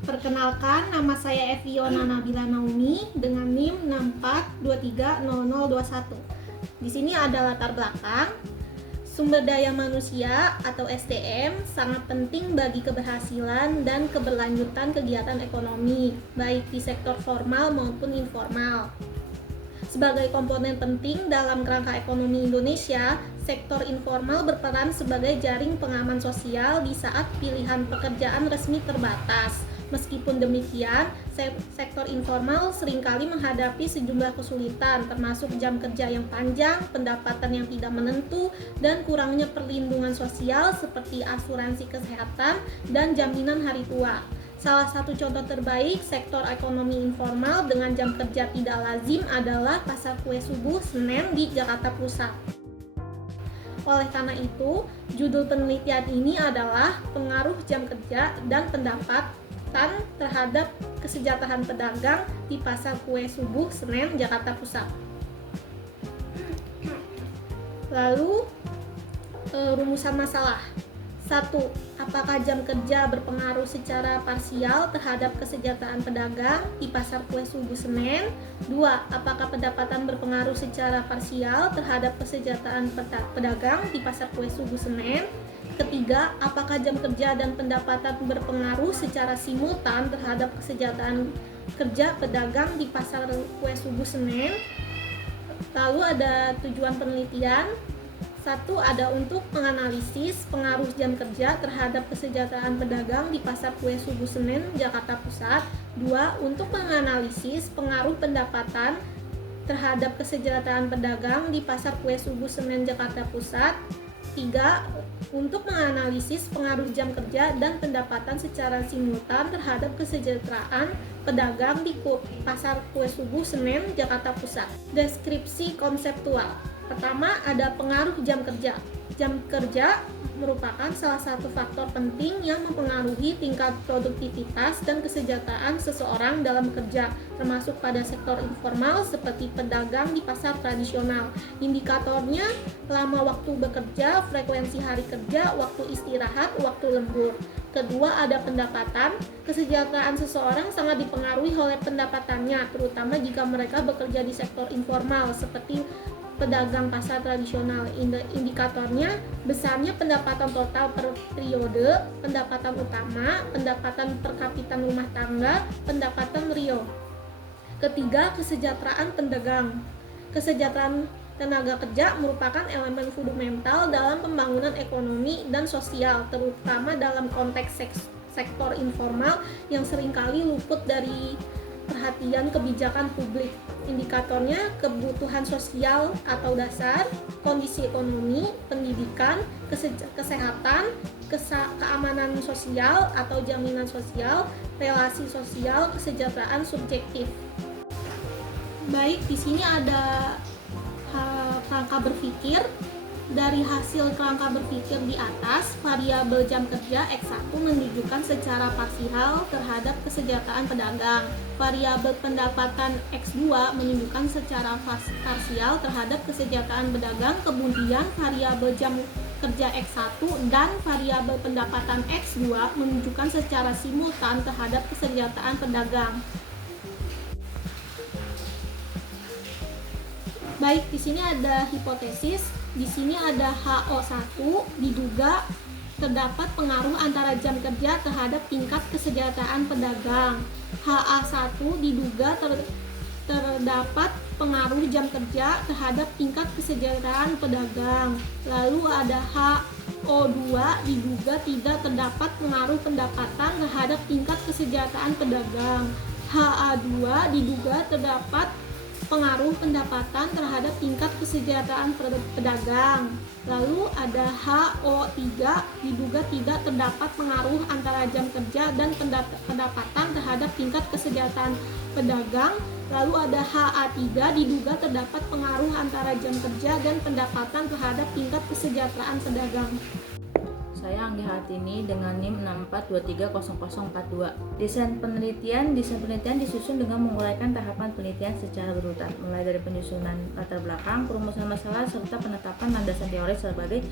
Perkenalkan, nama saya Eviona Nabila Naomi dengan NIM 64230021. Di sini ada latar belakang. Sumber daya manusia atau SDM sangat penting bagi keberhasilan dan keberlanjutan kegiatan ekonomi, baik di sektor formal maupun informal. Sebagai komponen penting dalam kerangka ekonomi Indonesia, sektor informal berperan sebagai jaring pengaman sosial di saat pilihan pekerjaan resmi terbatas. Meskipun demikian, sektor informal seringkali menghadapi sejumlah kesulitan, termasuk jam kerja yang panjang, pendapatan yang tidak menentu, dan kurangnya perlindungan sosial seperti asuransi kesehatan dan jaminan hari tua. Salah satu contoh terbaik sektor ekonomi informal dengan jam kerja tidak lazim adalah Pasar Kue Subuh Senen di Jakarta Pusat. Oleh karena itu, judul penelitian ini adalah pengaruh jam kerja dan pendapatan terhadap kesejahteraan pedagang di Pasar Kue Subuh Senen, Jakarta Pusat. Lalu, rumusan masalah. 1. Apakah jam kerja berpengaruh secara parsial terhadap kesejahteraan pedagang di Pasar Kue Subuh Senen? 2. Apakah pendapatan berpengaruh secara parsial terhadap kesejahteraan pedagang di Pasar Kue Subuh Senen? Ketiga, apakah jam kerja dan pendapatan berpengaruh secara simultan terhadap kesejahteraan kerja pedagang di Pasar Kue Subuh Senen? Lalu ada tujuan penelitian. 1. Ada untuk menganalisis pengaruh jam kerja terhadap kesejahteraan pedagang di Pasar Kue Subuh Senen, Jakarta Pusat. 2. Untuk menganalisis pengaruh pendapatan terhadap kesejahteraan pedagang di Pasar Kue Subuh Senen, Jakarta Pusat. 3. Untuk menganalisis pengaruh jam kerja dan pendapatan secara simultan terhadap kesejahteraan pedagang di Pasar Kue Subuh Senen, Jakarta Pusat. Deskripsi konseptual. Pertama, ada pengaruh jam kerja. Jam kerja merupakan salah satu faktor penting yang mempengaruhi tingkat produktivitas dan kesejahteraan seseorang dalam bekerja, termasuk pada sektor informal seperti pedagang di pasar tradisional. Indikatornya lama waktu bekerja, frekuensi hari kerja, waktu istirahat, waktu lembur. Kedua, ada pendapatan. Kesejahteraan seseorang sangat dipengaruhi oleh pendapatannya, terutama jika mereka bekerja di sektor informal seperti pedagang pasar tradisional. Indikatornya besarnya pendapatan total per periode, pendapatan utama, pendapatan per kapita rumah tangga, pendapatan real. Ketiga, kesejahteraan pedagang. Kesejahteraan tenaga kerja merupakan elemen fundamental dalam pembangunan ekonomi dan sosial, terutama dalam konteks sektor informal yang seringkali luput dari perhatian kebijakan publik. Indikatornya kebutuhan sosial atau dasar, kondisi ekonomi, pendidikan, kesehatan, keamanan sosial atau jaminan sosial, relasi sosial, kesejahteraan subjektif. Baik, di sini ada kerangka berpikir. Dari hasil kerangka berpikir di atas, variabel jam kerja X1 menunjukkan secara parsial terhadap kesejahteraan pedagang. Variabel pendapatan X2 menunjukkan secara parsial terhadap kesejahteraan pedagang. Kemudian variabel jam kerja X1 dan variabel pendapatan X2 menunjukkan secara simultan terhadap kesejahteraan pedagang. Baik, di sini ada hipotesis. Di sini ada HO1, diduga terdapat pengaruh antara jam kerja terhadap tingkat kesejahteraan pedagang. HA1 diduga terdapat pengaruh jam kerja terhadap tingkat kesejahteraan pedagang. Lalu ada HO2 diduga tidak terdapat pengaruh pendapatan terhadap tingkat kesejahteraan pedagang. HA2 diduga terdapat pengaruh pendapatan terhadap tingkat kesejahteraan pedagang. Lalu ada HO3 diduga tidak terdapat pengaruh antara jam kerja dan pendapatan terhadap tingkat kesejahteraan pedagang. Lalu ada HA3 diduga terdapat pengaruh antara jam kerja dan pendapatan terhadap tingkat kesejahteraan pedagang. Saya Anggi Hartini dengan NIM 64230042. Desain penelitian disusun dengan menguraikan tahapan penelitian secara berurutan, mulai dari penyusunan latar belakang, perumusan masalah, serta penetapan landasan teori sebagai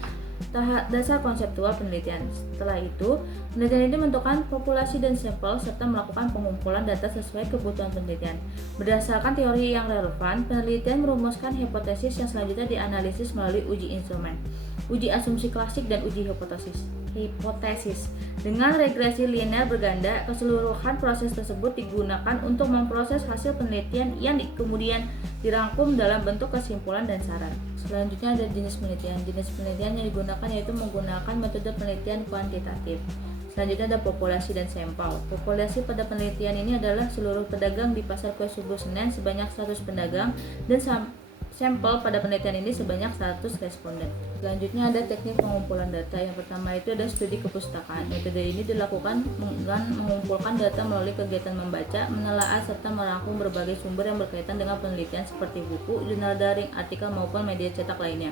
dasar konseptual penelitian. Setelah itu, penelitian itu menentukan populasi dan sampel serta melakukan pengumpulan data sesuai kebutuhan penelitian. Berdasarkan teori yang relevan, penelitian merumuskan hipotesis yang selanjutnya dianalisis melalui uji instrumen, uji asumsi klasik, dan uji hipotesis. Dengan regresi linear berganda, keseluruhan proses tersebut digunakan untuk memproses hasil penelitian yang kemudian dirangkum dalam bentuk kesimpulan dan saran. Selanjutnya ada jenis penelitian. Jenis penelitian yang digunakan yaitu menggunakan metode penelitian kuantitatif. Selanjutnya ada populasi dan sampel. Populasi pada penelitian ini adalah seluruh pedagang di pasar kue subuh Senen sebanyak 100 pedagang, dan sampel pada penelitian ini sebanyak 100 responden. Selanjutnya ada teknik pengumpulan data. Yang pertama itu ada studi kepustakaan. Metode ini dilakukan dengan mengumpulkan data melalui kegiatan membaca, menelaah, serta merangkum berbagai sumber yang berkaitan dengan penelitian seperti buku, jurnal daring, artikel, maupun media cetak lainnya.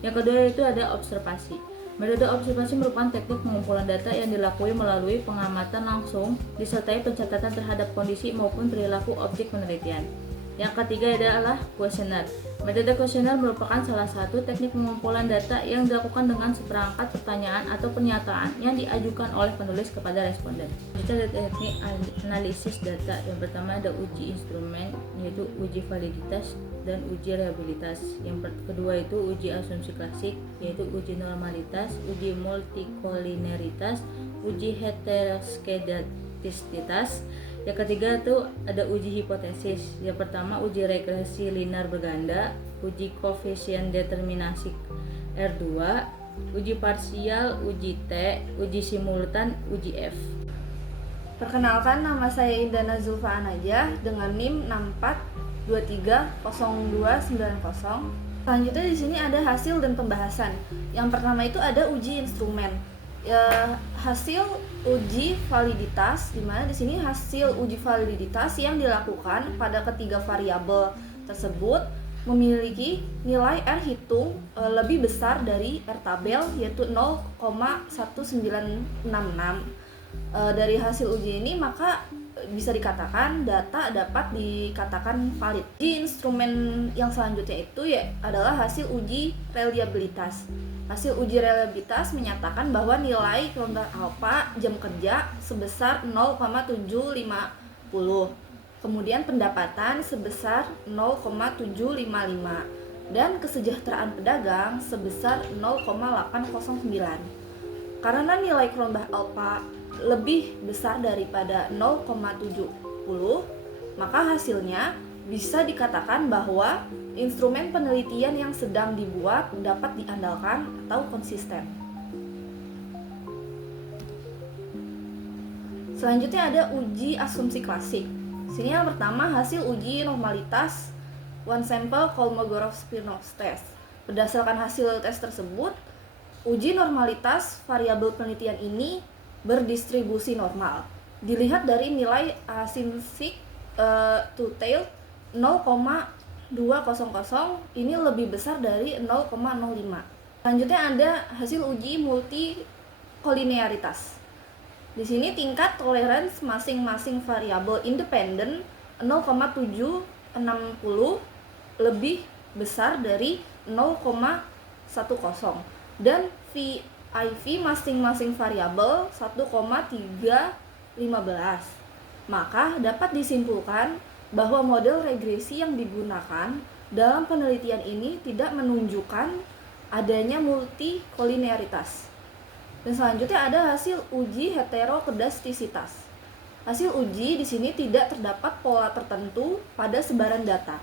Yang kedua itu ada observasi. Metode observasi merupakan teknik pengumpulan data yang dilakukan melalui pengamatan langsung disertai pencatatan terhadap kondisi maupun perilaku objek penelitian. Yang ketiga adalah kuesioner. Metode kuesioner merupakan salah satu teknik pengumpulan data yang dilakukan dengan seperangkat pertanyaan atau pernyataan yang diajukan oleh penulis kepada responden. Kita ada teknik analisis data. Yang pertama ada uji instrumen, yaitu uji validitas dan uji reliabilitas. Yang kedua itu uji asumsi klasik, yaitu uji normalitas, uji multikolineritas, uji heteroskedastisitas. Yang ketiga itu ada uji hipotesis. Yang pertama uji regresi linear berganda, uji koefisien determinasi R2, uji parsial, uji T, uji simultan, uji F. Perkenalkan, nama saya Indana Zulfa Anaja dengan NIM 64230290. Selanjutnya di sini ada hasil dan pembahasan. Yang pertama itu ada uji instrumen. Hasil uji validitas, di mana di sini hasil uji validitas yang dilakukan pada ketiga variabel tersebut memiliki nilai R hitung lebih besar dari R tabel, yaitu 0,1966. Dari hasil uji ini maka bisa dikatakan data dapat dikatakan valid. Uji instrumen yang selanjutnya itu adalah hasil uji reliabilitas. Hasil uji reliabilitas menyatakan bahwa nilai kelompok alfa jam kerja sebesar 0,750. Kemudian pendapatan sebesar 0,755 dan kesejahteraan pedagang sebesar 0,809. Karena nilai kelompok alfa lebih besar daripada 0,70, maka hasilnya bisa dikatakan bahwa instrumen penelitian yang sedang dibuat dapat diandalkan atau konsisten. Selanjutnya ada uji asumsi klasik. Sini yang pertama hasil uji normalitas one sample Kolmogorov-Smirnov test. Berdasarkan hasil tes tersebut, uji normalitas variabel penelitian ini berdistribusi normal. Dilihat dari nilai asymmetric two-tailed 0,200 ini lebih besar dari 0,05. Selanjutnya ada hasil uji multikolinearitas. Di sini tingkat toleransi masing-masing variabel independen 0,760 lebih besar dari 0,10 dan VIV masing-masing variabel 1,315. Maka dapat disimpulkan bahwa model regresi yang digunakan dalam penelitian ini tidak menunjukkan adanya multikolinearitas. Dan selanjutnya ada hasil uji heterokedastisitas. Hasil uji di sini tidak terdapat pola tertentu pada sebaran data.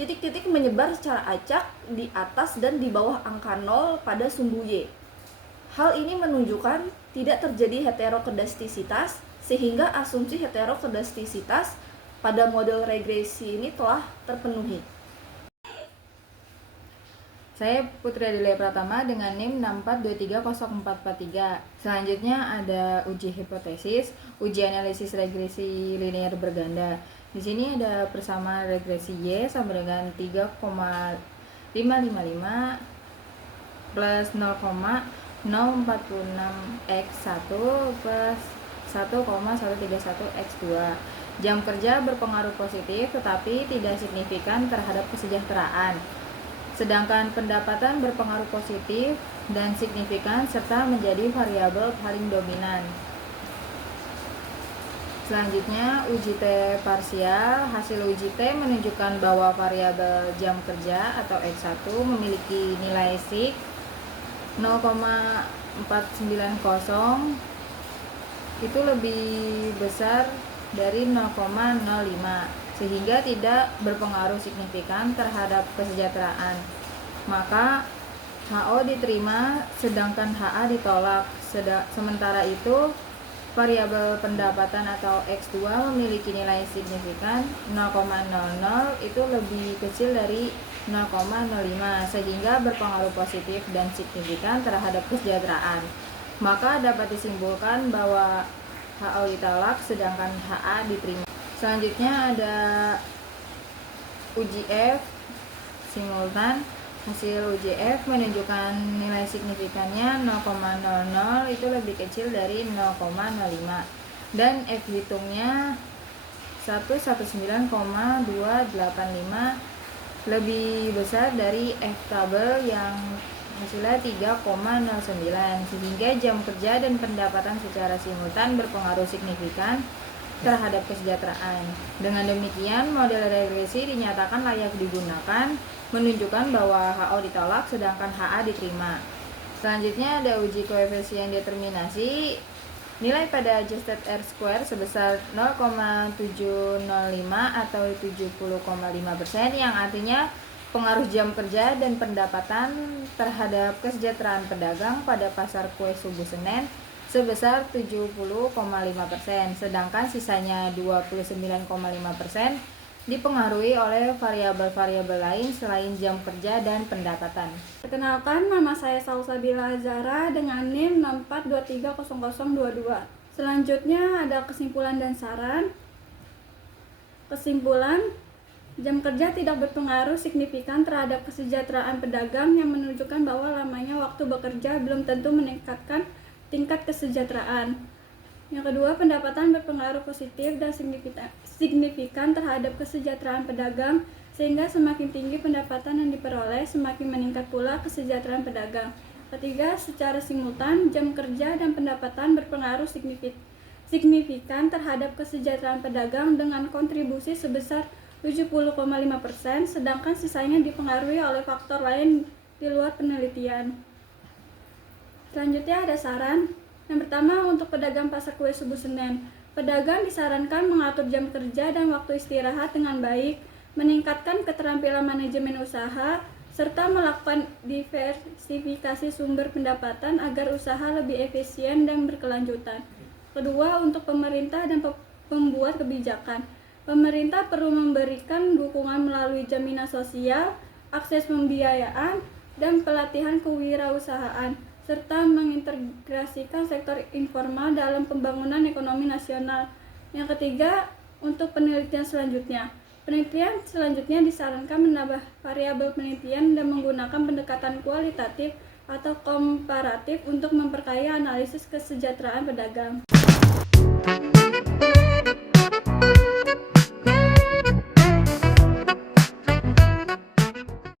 Titik-titik menyebar secara acak di atas dan di bawah angka 0 pada sumbu Y. Hal ini menunjukkan tidak terjadi heterokedastisitas, sehingga asumsi heterokedastisitas pada model regresi ini telah terpenuhi. Saya Putri Adelia Pratama dengan NIM 64230443. Selanjutnya ada uji hipotesis, uji analisis regresi linear berganda. Di sini ada persamaan regresi Y sama dengan 3,555 plus 0,046x1 plus 1,131x2. Jam kerja berpengaruh positif tetapi tidak signifikan terhadap kesejahteraan. sedangkan pendapatan berpengaruh positif dan signifikan serta menjadi variabel paling dominan. Selanjutnya, uji T parsial. Hasil uji T menunjukkan bahwa variabel jam kerja atau X1 memiliki nilai sig 0,490 itu lebih besar dari 0,05 sehingga tidak berpengaruh signifikan terhadap kesejahteraan. Maka HO diterima sedangkan HA ditolak. Sementara itu variabel pendapatan atau X2 memiliki nilai signifikan 0,00 itu lebih kecil dari 0,05 sehingga berpengaruh positif dan signifikan terhadap kesejahteraan. Maka dapat disimpulkan bahwa HO ditolak sedangkan HA diterima. Selanjutnya ada uji F simultan. Hasil uji F menunjukkan nilai signifikannya 0,00 itu lebih kecil dari 0,05 dan F hitungnya 119,285 lebih besar dari F tabel yang hasilnya 3,09 sehingga jam kerja dan pendapatan secara simultan berpengaruh signifikan terhadap kesejahteraan. Dengan demikian, model regresi dinyatakan layak digunakan, menunjukkan bahwa HO ditolak sedangkan HA diterima. Selanjutnya ada uji koefisien determinasi. Nilai pada adjusted R-square sebesar 0,705 atau 70,5% yang artinya pengaruh jam kerja dan pendapatan terhadap kesejahteraan pedagang pada pasar kue subuh Senin sebesar 70,5%, sedangkan sisanya 29,5% dipengaruhi oleh variabel-variabel lain selain jam kerja dan pendapatan. Perkenalkan, nama saya Salsabila Azara dengan NIM 64230022. Selanjutnya ada kesimpulan dan saran. Kesimpulan, jam kerja tidak berpengaruh signifikan terhadap kesejahteraan pedagang yang menunjukkan bahwa lamanya waktu bekerja belum tentu meningkatkan tingkat kesejahteraan. Yang kedua, pendapatan berpengaruh positif dan signifikan terhadap kesejahteraan pedagang, sehingga semakin tinggi pendapatan yang diperoleh, semakin meningkat pula kesejahteraan pedagang. Ketiga, secara simultan, jam kerja dan pendapatan berpengaruh signifikan terhadap kesejahteraan pedagang dengan kontribusi sebesar 70,5%, sedangkan sisanya dipengaruhi oleh faktor lain di luar penelitian. Selanjutnya ada saran. Yang pertama, untuk pedagang pasar kue subuh Senin, pedagang disarankan mengatur jam kerja dan waktu istirahat dengan baik, meningkatkan keterampilan manajemen usaha, serta melakukan diversifikasi sumber pendapatan agar usaha lebih efisien dan berkelanjutan. Kedua, untuk pemerintah dan pembuat kebijakan, pemerintah perlu memberikan dukungan melalui jaminan sosial, akses pembiayaan, dan pelatihan kewirausahaan, serta mengintegrasikan sektor informal dalam pembangunan ekonomi nasional. Yang ketiga, untuk penelitian selanjutnya disarankan menambah variabel penelitian dan menggunakan pendekatan kualitatif atau komparatif untuk memperkaya analisis kesejahteraan pedagang.